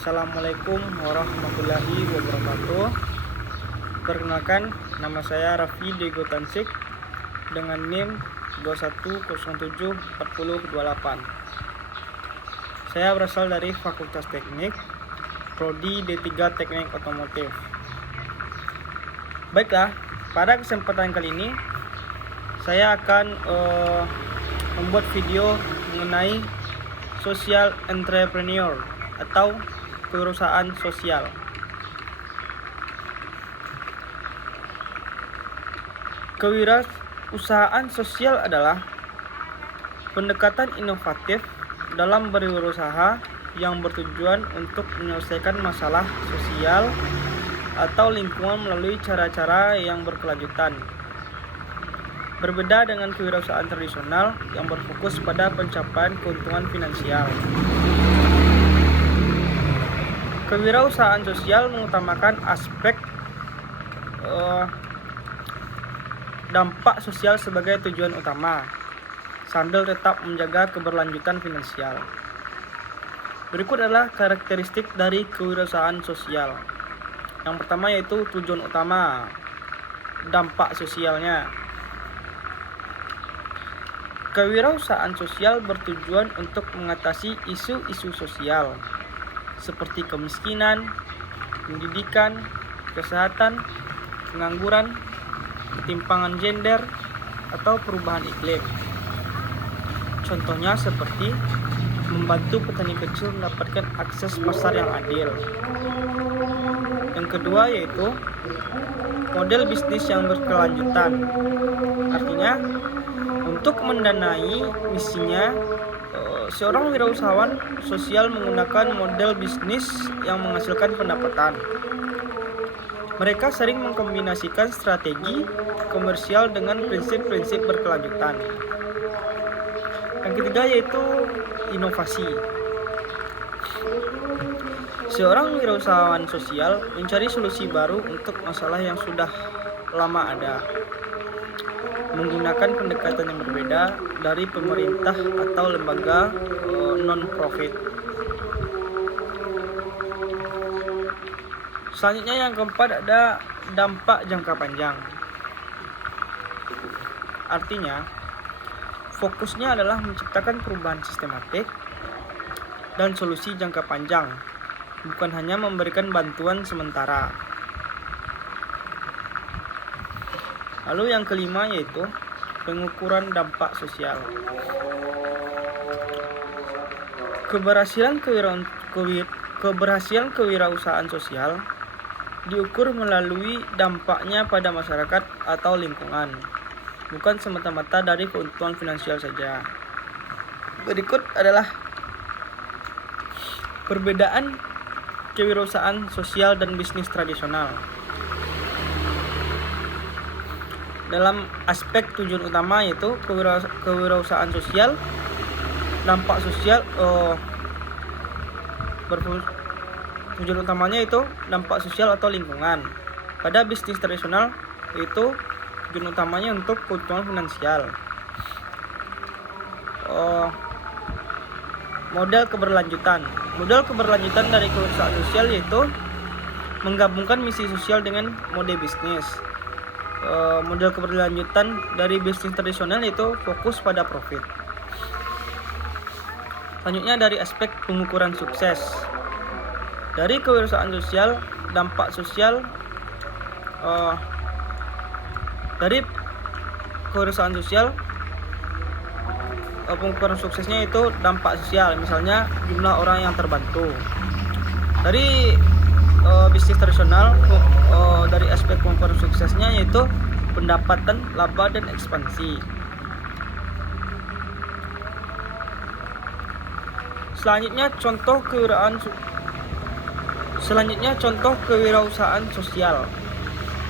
Assalamualaikum warahmatullahi wabarakatuh. Perkenalkan, nama saya Raffi Diego Tansik dengan NIM 21074028. Saya berasal dari Fakultas Teknik, Prodi D3 Teknik Otomotif. Baiklah, pada kesempatan kali ini saya akan membuat video mengenai social entrepreneur atau kewirausahaan sosial. Kewirausahaan sosial adalah pendekatan inovatif dalam berwirausaha yang bertujuan untuk menyelesaikan masalah sosial atau lingkungan melalui cara-cara yang berkelanjutan. Berbeda dengan kewirausahaan tradisional yang berfokus pada pencapaian keuntungan finansial. Kewirausahaan sosial mengutamakan aspek dampak sosial sebagai tujuan utama, sambil tetap menjaga keberlanjutan finansial. Berikut adalah karakteristik dari kewirausahaan sosial. Yang pertama yaitu tujuan utama, dampak sosialnya. Kewirausahaan sosial bertujuan untuk mengatasi isu-isu sosial seperti kemiskinan, pendidikan, kesehatan, pengangguran, ketimpangan gender, atau perubahan iklim. Contohnya seperti membantu petani kecil mendapatkan akses pasar yang adil. Yang kedua yaitu model bisnis yang berkelanjutan. Artinya, untuk mendanai misinya, seorang wirausahawan sosial menggunakan model bisnis yang menghasilkan pendapatan. Mereka sering mengkombinasikan strategi komersial dengan prinsip-prinsip berkelanjutan. Yang ketiga yaitu inovasi. Seorang wirausahawan sosial mencari solusi baru untuk masalah yang sudah lama ada, menggunakan pendekatan yang berbeda dari pemerintah atau lembaga non-profit. Selanjutnya yang keempat ada dampak jangka panjang. Artinya, fokusnya adalah menciptakan perubahan sistematik dan solusi jangka panjang, bukan hanya memberikan bantuan sementara. Lalu yang kelima yaitu pengukuran dampak sosial. Keberhasilan kewirausahaan sosial diukur melalui dampaknya pada masyarakat atau lingkungan, bukan semata-mata dari keuntungan finansial saja. Berikut adalah perbedaan kewirausahaan sosial dan bisnis tradisional. Dalam aspek tujuan utama yaitu kewirausahaan sosial, dampak sosial tujuan utamanya itu dampak sosial atau lingkungan. Pada bisnis tradisional itu tujuan utamanya untuk keuntungan finansial. Model keberlanjutan dari kewirausahaan sosial yaitu menggabungkan misi sosial dengan mode bisnis. Model keberlanjutan dari bisnis tradisional itu fokus pada profit. Selanjutnya dari aspek pengukuran sukses. Dari kewirausahaan sosial, dampak sosial dari kewirausahaan sosial, pengukuran suksesnya itu dampak sosial, misalnya jumlah orang yang terbantu. Dari bisnis tradisional, dari aspek pengukuran suksesnya yaitu pendapatan, laba, dan ekspansi. Selanjutnya contoh kewirausahaan sosial.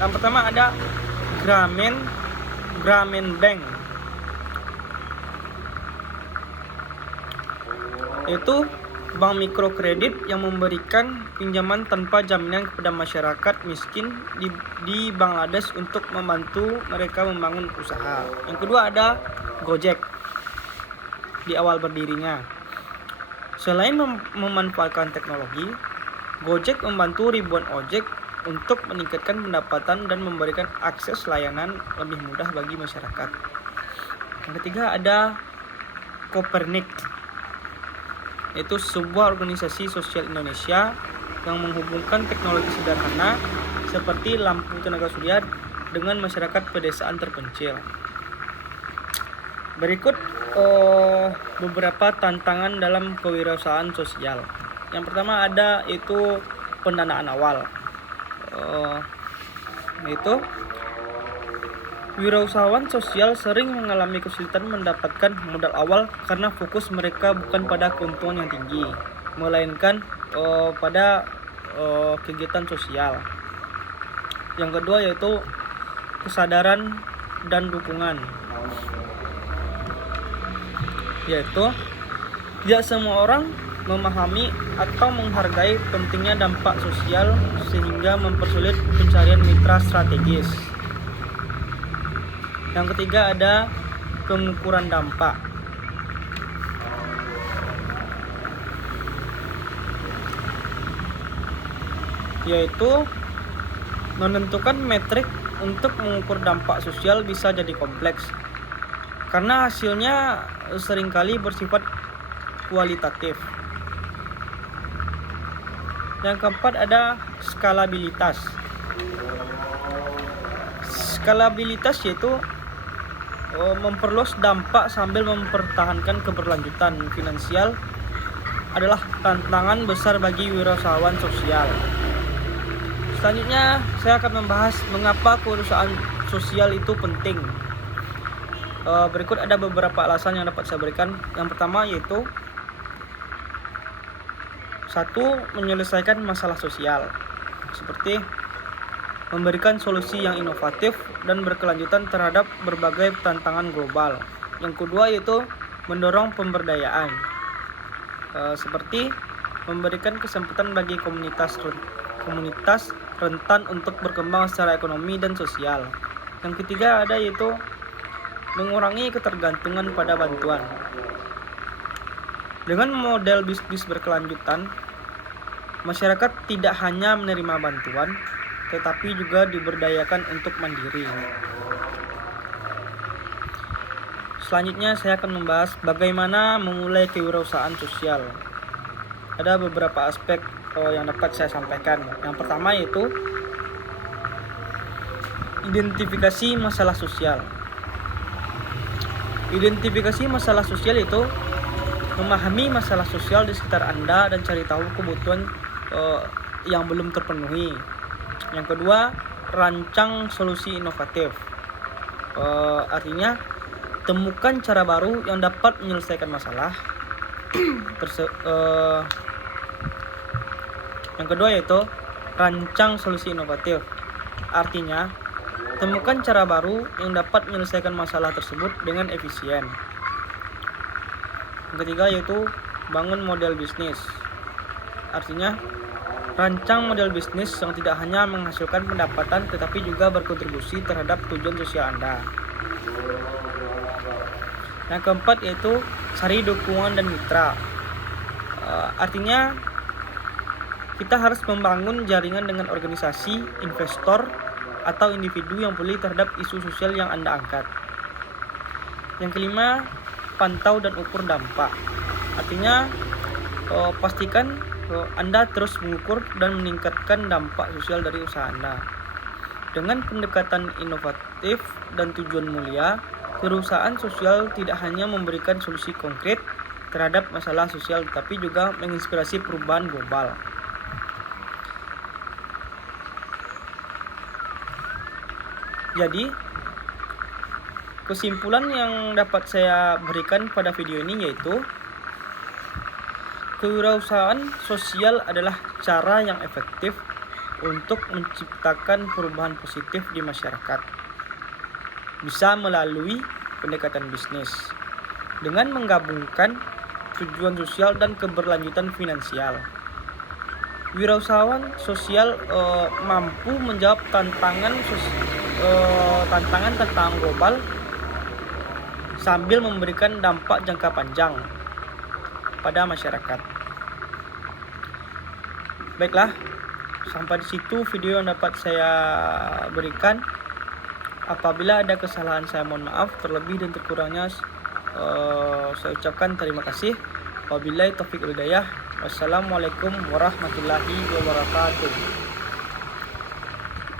Yang pertama ada Grameen Bank. Itu bank mikrokredit yang memberikan pinjaman tanpa jaminan kepada masyarakat miskin di Bangladesh untuk membantu mereka membangun usaha. Yang kedua ada Gojek di awal berdirinya. Selain memanfaatkan teknologi, Gojek membantu ribuan ojek untuk meningkatkan pendapatan dan memberikan akses layanan lebih mudah bagi masyarakat. Yang ketiga ada Kopernik, yaitu sebuah organisasi sosial Indonesia yang menghubungkan teknologi sederhana seperti lampu tenaga surya dengan masyarakat pedesaan terpencil. Berikut beberapa tantangan dalam kewirausahaan sosial. Yang pertama ada itu pendanaan awal. Yaitu wirausahawan sosial sering mengalami kesulitan mendapatkan modal awal karena fokus mereka bukan pada keuntungan yang tinggi, melainkan pada kegiatan sosial. Yang kedua yaitu kesadaran dan dukungan, yaitu tidak semua orang memahami atau menghargai pentingnya dampak sosial sehingga mempersulit pencarian mitra strategis. Yang ketiga ada pengukuran dampak, yaitu menentukan metrik untuk mengukur dampak sosial bisa jadi kompleks karena hasilnya seringkali bersifat kualitatif. Yang keempat ada skalabilitas. Skalabilitas yaitu memperluas dampak sambil mempertahankan keberlanjutan finansial adalah tantangan besar bagi wirausahawan sosial. Selanjutnya saya akan membahas mengapa kewirausahaan sosial itu penting. Berikut ada beberapa alasan yang dapat saya berikan. Yang pertama yaitu 1. Menyelesaikan masalah sosial, seperti memberikan solusi yang inovatif dan berkelanjutan terhadap berbagai tantangan global. Yang kedua yaitu mendorong pemberdayaan, seperti memberikan kesempatan bagi komunitas rentan untuk berkembang secara ekonomi dan sosial. Yang ketiga ada yaitu mengurangi ketergantungan pada bantuan. Dengan model bisnis berkelanjutan, masyarakat tidak hanya menerima bantuan, tetapi juga diberdayakan untuk mandiri. Selanjutnya saya akan membahas bagaimana memulai kewirausahaan sosial. Ada beberapa aspek yang dapat saya sampaikan. Yang pertama yaitu identifikasi masalah sosial. Identifikasi masalah sosial itu memahami masalah sosial di sekitar Anda dan cari tahu kebutuhan yang belum terpenuhi. Yang kedua, rancang solusi inovatif. Artinya temukan cara baru yang dapat menyelesaikan masalah. Yang kedua yaitu rancang solusi inovatif. Artinya temukan cara baru yang dapat menyelesaikan masalah tersebut dengan efisien. Yang ketiga yaitu bangun model bisnis. Artinya rancang model bisnis yang tidak hanya menghasilkan pendapatan tetapi juga berkontribusi terhadap tujuan sosial Anda. Yang keempat yaitu cari dukungan dan mitra. Artinya kita harus membangun jaringan dengan organisasi, investor, atau individu yang peduli terhadap isu sosial yang Anda angkat. Yang kelima, pantau dan ukur dampak. Artinya pastikan Anda terus mengukur dan meningkatkan dampak sosial dari usaha Anda. Dengan pendekatan inovatif dan tujuan mulia, kewirausahaan sosial tidak hanya memberikan solusi konkret terhadap masalah sosial, tetapi juga menginspirasi perubahan global. Jadi, kesimpulan yang dapat saya berikan pada video ini yaitu kewirausahaan sosial adalah cara yang efektif untuk menciptakan perubahan positif di masyarakat. Bisa melalui pendekatan bisnis dengan menggabungkan tujuan sosial dan keberlanjutan finansial. Wirausahawan sosial mampu menjawab tantangan global sambil memberikan dampak jangka panjang pada masyarakat. Baiklah, sampai di situ video yang dapat saya berikan. Apabila ada kesalahan saya mohon maaf, terlebih dan terkurangnya saya ucapkan terima kasih. Wabillahi taufiq wal hidayah. Wassalamualaikum warahmatullahi wabarakatuh.